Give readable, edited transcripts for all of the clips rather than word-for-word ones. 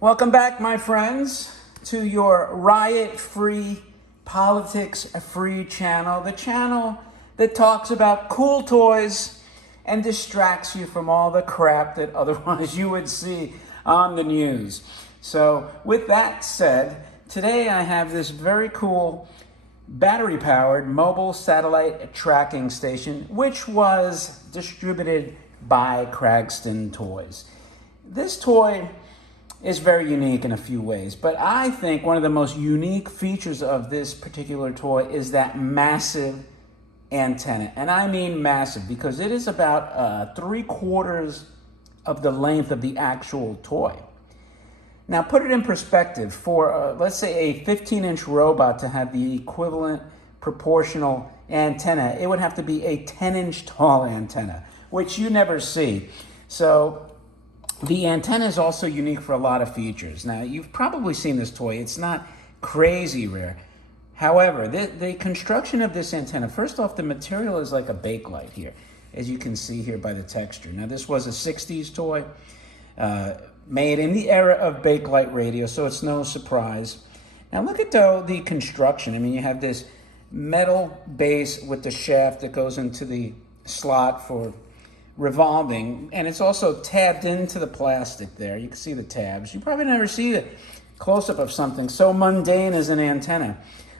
Welcome back, my friends, to your riot-free, politics-free channel, the channel that talks about cool toys and distracts you from all the crap that otherwise you would see on the news. So with that said, today I have this very cool battery-powered mobile satellite tracking station, which was distributed by Cragstan Toys. This toy is very unique in a few ways, but I think one of the most unique features of this particular toy is that massive antenna. And I mean massive because it is about 3/4 of the length of the actual toy. Now put it in perspective, for let's say a 15-inch robot to have the equivalent proportional antenna, it would have to be a 10-inch tall antenna, which you never see. So the antenna is also unique for a lot of features. Now, you've probably seen this toy. It's not crazy rare. However, the construction of this antenna, first off, the material is like a bakelite here, as you can see here by the texture. Now, this was a 60s toy, made in the era of bakelite radio, so it's no surprise. Now, look at the construction. I mean, you have this metal base with the shaft that goes into the slot for revolving, and it's also tabbed into the plastic there. You can see the tabs. You probably never see a close-up of something so mundane as an antenna.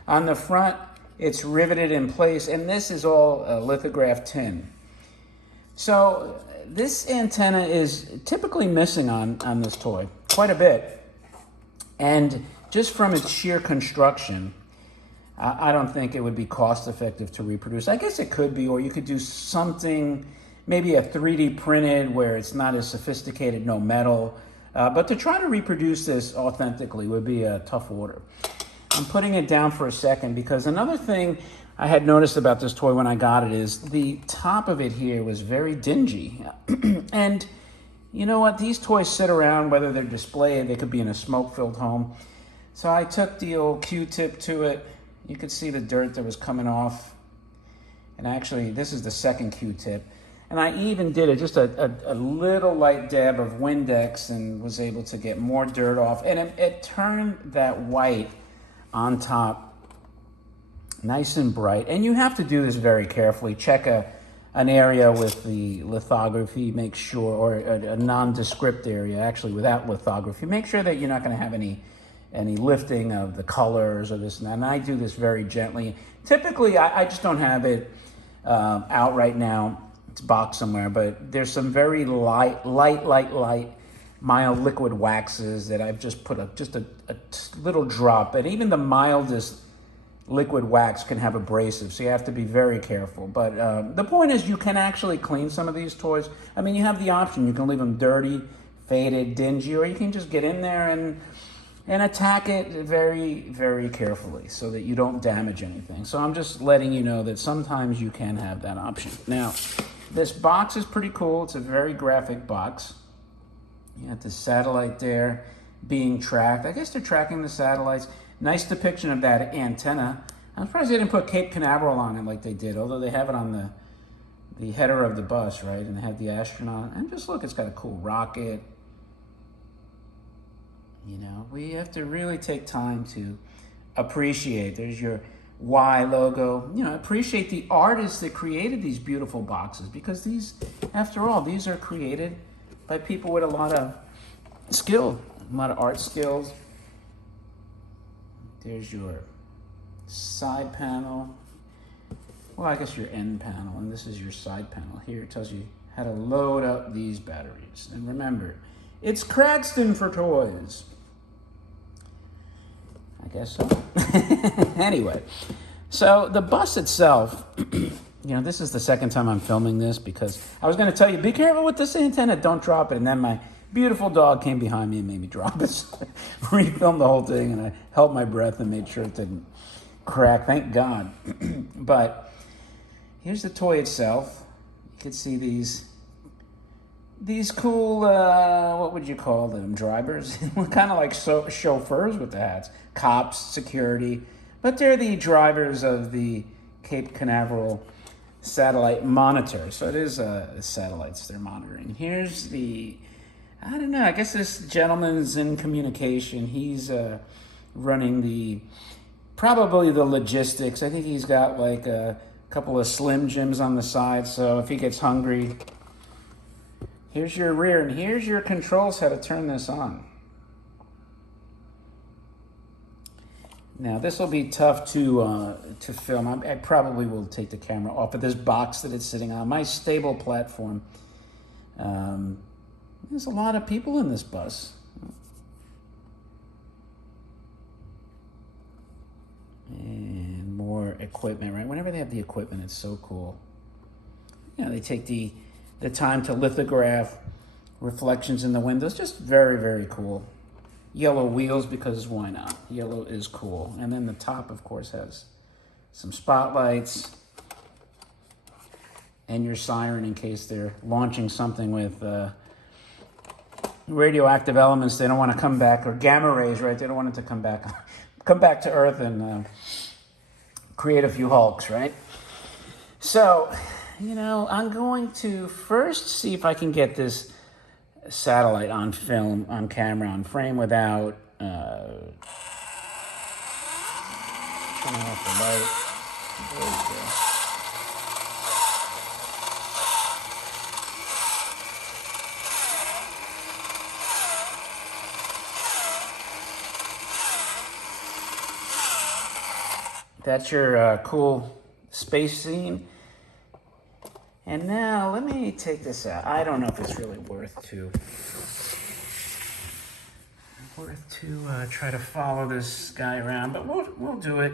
On the front, it's riveted in place, and this is all lithographed tin. So this antenna is typically missing on this toy quite a bit, and just from its sheer construction, I don't think it would be cost-effective to reproduce. I guess it could be, or you could do something, maybe a 3D printed where it's not as sophisticated, no metal. But to try to reproduce this authentically would be a tough order. I'm putting it down for a second because another thing I had noticed about this toy when I got it is the top of it here was very dingy. And you know what? These toys sit around, whether they're displayed, they could be in a smoke-filled home. So I took the old Q-tip to it. You could see the dirt that was coming off. And actually, this is the second Q-tip. And I even did just a little light dab of Windex and was able to get more dirt off. And it turned that white on top nice and bright. And you have to do this very carefully. Check an area with the lithography, make sure, or a nondescript area, actually without lithography. Make sure that you're not going to have any lifting of the colors or this and that. And I do this very gently. Typically, I just don't have it out right now. Box somewhere, but there's some very light mild liquid waxes that I've just put just a little drop, and even the mildest liquid wax can have abrasive, so you have to be very careful. But the point is, you can actually clean some of these toys. I mean, you have the option. You can leave them dirty, faded, dingy, or you can just get in there and attack it very, very carefully so that you don't damage anything. So I'm just letting you know that sometimes you can have that option. Now, this box is pretty cool. It's a very graphic box. You have the satellite there being tracked. I guess they're tracking the satellites. Nice depiction of that antenna. I'm surprised they didn't put Cape Canaveral on it like they did, although they have it on the header of the bus, right? And they have the astronaut. And just look, it's got a cool rocket. You know, we have to really take time to appreciate. There's your Y logo. You know, appreciate the artists that created these beautiful boxes, because these, after all, these are created by people with a lot of skill, a lot of art skills. There's your side panel. Well, I guess your end panel, and this is your side panel. Here it tells you how to load up these batteries. And remember, it's Cragstan for toys. I guess so. Anyway, so the bus itself, you know, this is the second time I'm filming this because I was going to tell you, be careful with this antenna, don't drop it. And then my beautiful dog came behind me and made me drop it. Refilmed the whole thing, and I held my breath and made sure it didn't crack. Thank God. But here's the toy itself. You can see these cool, what would you call them, drivers? Kind of like chauffeurs with the hats. Cops, security. But they're the drivers of the Cape Canaveral satellite monitor. So it is satellites they're monitoring. Here's the I don't know. I guess this gentleman's in communication. He's running probably the logistics. I think he's got like a couple of Slim Jims on the side, so if he gets hungry, here's your rear, and here's your controls how to turn this on. Now this will be tough to film. I probably will take the camera off of this box that it's sitting on. My stable platform. There's a lot of people in this bus. And more equipment, right? Whenever they have the equipment, it's so cool. You know, they take the time to lithograph reflections in the windows. Just very, very cool. Yellow wheels, because why not? Yellow is cool. And then the top, of course, has some spotlights and your siren in case they're launching something with radioactive elements. They don't want to come back, or gamma rays, right? They don't want it to come back to Earth and create a few hulks, right? So, you know, I'm going to first see if I can get this satellite on film, on camera, on frame without turning off the light. There we go. That's your cool space scene. And now let me take this out. I don't know if it's really worth to try to follow this guy around, but we'll do it.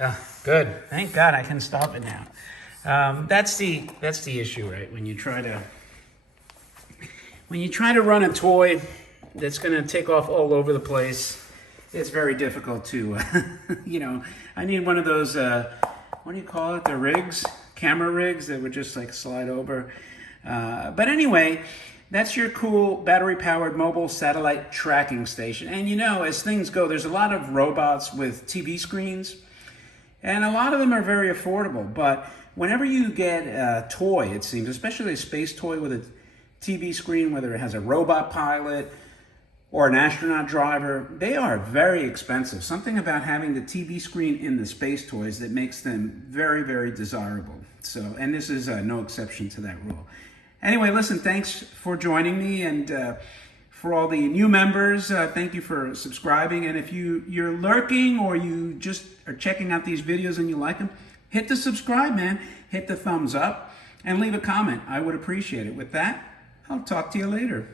Oh, good. Thank God I can stop it now. That's the issue, right? When you try to run a toy that's going to take off all over the place, it's very difficult to, you know. I need one of those. What do you call it? The rigs, camera rigs that would just like slide over. But anyway, that's your cool battery-powered mobile satellite tracking station. And you know, as things go, there's a lot of robots with TV screens. And a lot of them are very affordable, but whenever you get a toy, it seems, especially a space toy with a TV screen, whether it has a robot pilot or an astronaut driver, they are very expensive. Something about having the TV screen in the space toys that makes them very, very desirable. So, and this is no exception to that rule. Anyway, listen, thanks for joining me, and for all the new members, thank you for subscribing. And if you're lurking or you just are checking out these videos and you like them, hit the subscribe, man. Hit the thumbs up and leave a comment. I would appreciate it. With that, I'll talk to you later.